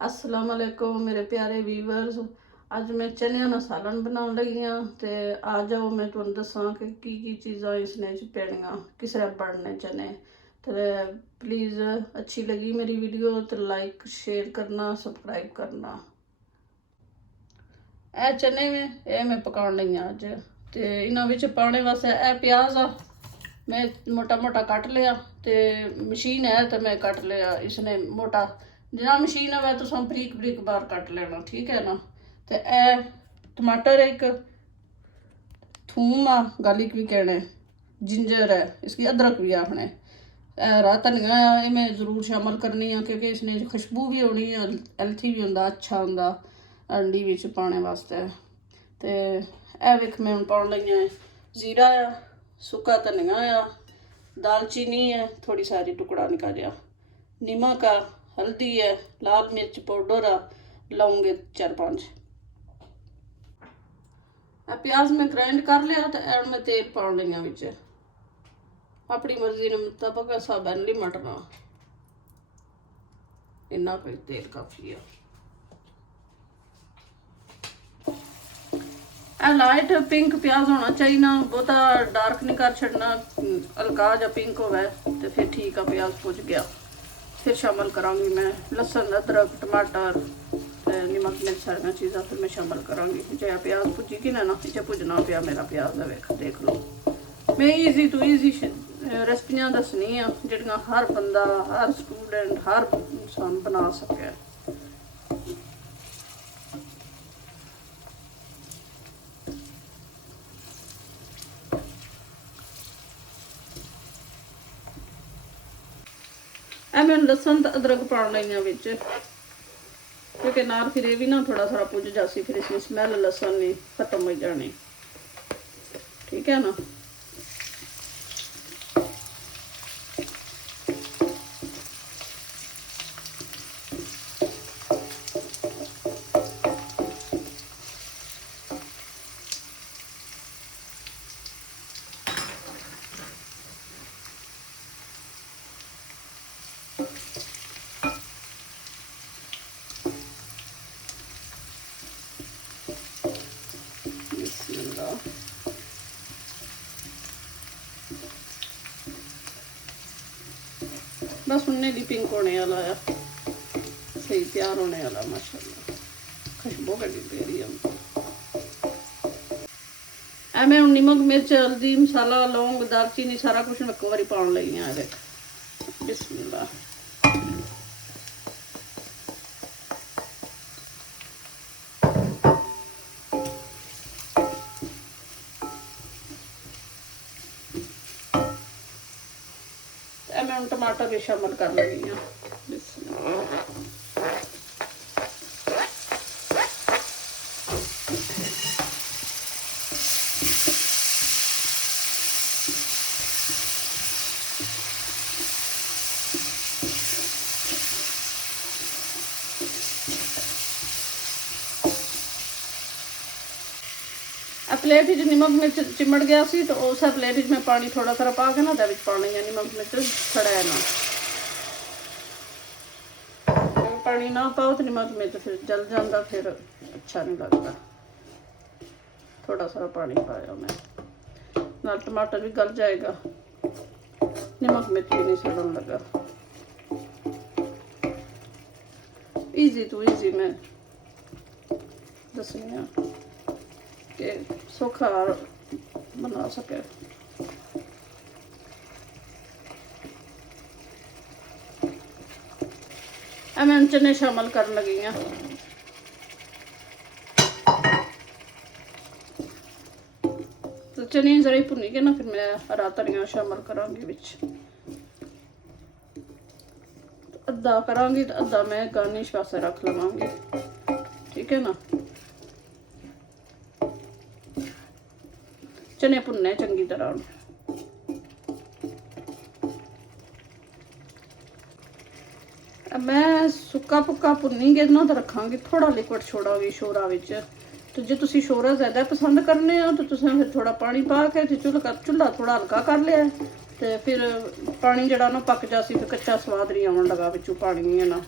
अस्सलाम वालेकुम मेरे प्यारे ਵੀਵਰਸ। ਅੱਜ ਮੈਂ ਚਨਿਆਂ ਦਾ ਸਾਲਨ ਬਣਾਉਣ ਲੱਗੀ ਹਾਂ ਤੇ ਆ ਜਾਓ ਮੈਂ ਤੁਹਾਨੂੰ ਦੱਸਾਂ ਕਿ ਕੀ ਚੀਜ਼ਾਂ ਇਸ ਨੇ ਚ ਪੈਣੀਆਂ, ਕਿਸ ਤਰ੍ਹਾਂ ਬਣਨੇ ਚਨੇ। ਤੇ ਪਲੀਜ਼ ਅੱਛੀ ਲੱਗੀ ਮੇਰੀ ਵੀਡੀਓ ਤੇ ਲਾਈਕ शेयर करना सब्सक्राइब करना। ਇਹ ਚਨੇ मैं पकाउण लगी हाँ अज। तो इन्हां विच पाने वास्ते ਇਹ प्याज आ मैं मोटा मोटा कट लिया, तो मशीन है तो मैं कट लिया इसने मोटा। जिन्ना मशीन है तो बरीक बरीक बार कट लेना, ठीक है ना। तो ए टमाटर एक, थूम आ गार्लिक भी कहने, जिंजर है इसकी, अदरक भी आखने, हरा धनिया है ये मैं जरूर शामिल करनी है क्योंकि इसने खुशबू भी होनी है, हेल्थी भी होंदा, अच्छा होंदा अंडी विच पाने वास्ते। तो ए वेख मैं पाउण लगी है जीरा आ, सुक्का धनिया आ, दालचीनी है थोड़ी सारी टुकड़ा निकालिया, नमक आ, हल्दी है, लाल मिर्च पाउडर आ, लौंग 4-5। प्याज मैं ग्राइंड कर लिया तो एंड में तेल पाउण लगी विच, अपनी मर्जी के मुताबिक सब नहीं मटना, इन्ना कोई तेल काफ़ी है। लाइट पिंक प्याज होना चाहिए ना, बहुता डार्क नहीं कर छड़ना, हल्का जा पिंक होवे तो फिर ठीक है, प्याज भुज गया। फिर शामिल करांगी मैं लसन, अदरक, टमाटर, नमक मिर्च सारिया चीज़ां फिर मैं शामिल करांगी। जो प्याज भुजी ना पीछे भुजना पिया मेरा प्याज है, वेख देख लो। मैं ईजी टू ईजी रेसिपियां दसनी आ जिहड़ियां हर बंदा, हर स्टूडेंट, हर इंसान बना सके। मैं लसन तो अदरक पाउण लगी हाँ विच क्योंकि नाल फिर भी ना थोड़ा सारा भुज जासी, फिर इसकी स्मैल लसन नहीं खत्म हो जानी, ठीक है ना। बस उन्ने भी पिंक होने वाला है, सही तैयार होने वाला माशाल्लाह, खुशबू कड़ी प्यारी है। मैं नमक मिर्च हल्दी मसाला लौंग दालचीनी सारा कुछ मैं एक बारी पाउण लगी हाँ। देख बिस्मिल्लाह। मैं टमाटर भी शामिल कर लगी हाँ। प्लेट नमक मिर्च चिमड़ गया सी तो उस प्लेट मैं पानी थोड़ा थोड़ा पा के ना पानी है, नमक मिर्च खड़ा ना, पानी ना पाओ तो नमक मिर्च फिर जल जाता, फिर अच्छा नहीं लगता। थोड़ा सारा पानी पाया मैं, ना टमाटर भी गल जाएगा, नमक मिर्च भी नहीं सड़न लगा। इजी टू इजी मैं दसनी हाँ कि सौखा बना सके। मैं चने शामिल कर लगी हाँ। तो चने जरा भुनी के ना फिर मैं हरा धनिया शामिल करांगी विच, अद्धा करांगी तो अद्धा मैं गार्निश वास्ते रख लवांगी, ठीक है ना। चने भुनने चंगी तरह, मैं सुक्का पुक्का भुनी ना तो रखांगी, थोड़ा लिक्विड छोड़ांगी शोरा विच। तो जो तुसी शोरा ज़्यादा पसंद करने हो तो तुसी फिर थोड़ा पानी पा के चूल्हा थोड़ा हल्का कर लिया, तो फिर पानी जड़ा ना पक जासी, फिर कच्चा स्वाद नहीं आवन लगा, बिचू पानी है ना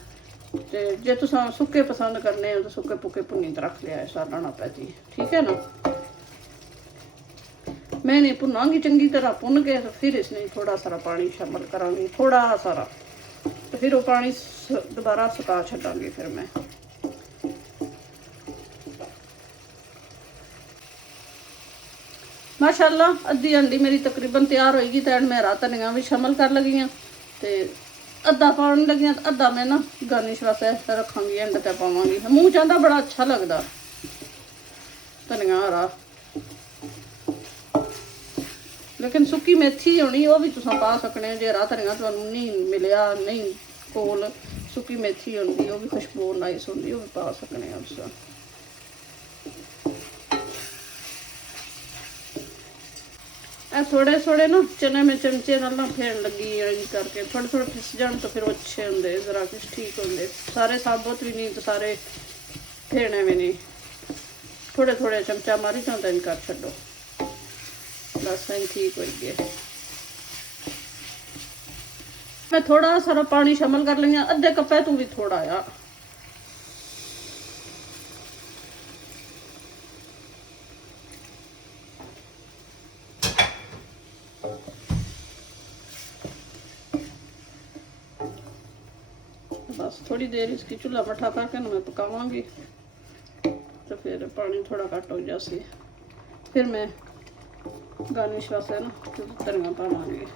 ਤੇ ਜੇ ਤੁਸੀਂ ਸੁੱਕੇ ਪਸੰਦ ਕਰਨੇ ਹੋ ਤਾਂ ਸੁੱਕੇ ਪੁੱਕੇ ਭੁੰਨੀ ਤੇ ਰੱਖ ਲਿਆ ਹੈ ਸਾਲਣ ਆਪੇ ਜੀ, ठीक है ना। मैं नहीं भुनांगी, चंगी तरह भुन के फिर इसमें थोड़ा सारा पानी शामिल करांगी, थोड़ा सारा, तो फिर वो पानी दोबारा सुका छड्डांगी। फिर मैं माशाअल्लाह अद्धी अंडी मेरी तकरीबन तैयार होएगी तो मैं हरा धनिया भी शामिल कर लगी हाँ, तो अद्धा पाने लगी हाँ, अद्धा मैं ना गार्निश वास्ते रखांगी, एंड ते पावांगी। मूँह चाहता बड़ा अच्छा लगता धनिया हरा, लेकिन सुक्की मेथी होनी वो भी तुम पा सकने जे हरा धनिया तुहानू नहीं मिलिया, नहीं कोल सुक्की मेथी होंगी वो भी खुशबू नाइस होंगी, वो भी पा सकने तुम। थोड़े थोड़े ना चने में चमचे ना फेर लगी इंज करके, थोड़े थोड़े फिस जान तो फिर अच्छे होंगे, जरा कुछ ठीक होंगे। सारे साबुत भी नहीं तो सारे फेरने भी नहीं, थोड़े थोड़े चमचा मारी जाओ इंज कर छो, बस इंज ठीक हो गए। मैं थोड़ा सारा पानी शामिल कर लिया, अद्धे कप तू भी थोड़ा आ, बस थोड़ी देर इसकी चूल्हा मठा करके ना मैं पकावांगी, तो फिर पानी थोड़ा घट हो जाए, फिर मैं गार्निश वास्ते ना धनिया पावांगी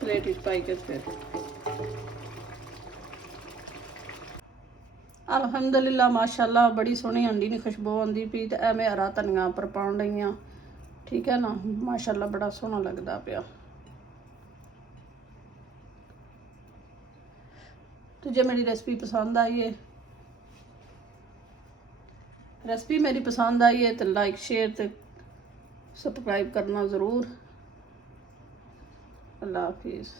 प्लेट पाई के। फिर अल्हम्दुलिल्लाह माशाल्लाह बड़ी सोहनी अंडी नी खुशबू आंदी पई, तो मैं हरा धनिया पर पाउण लगी हाँ, ठीक है ना। माशाल्लाह बड़ा सोहना लगता पिया। तो जे मेरी रेसिपी पसंद आई है, रेसिपी मेरी पसंद आई है तो लाइक शेयर तो सब्सक्राइब करना ज़रूर। अल्लाह हाफिज़।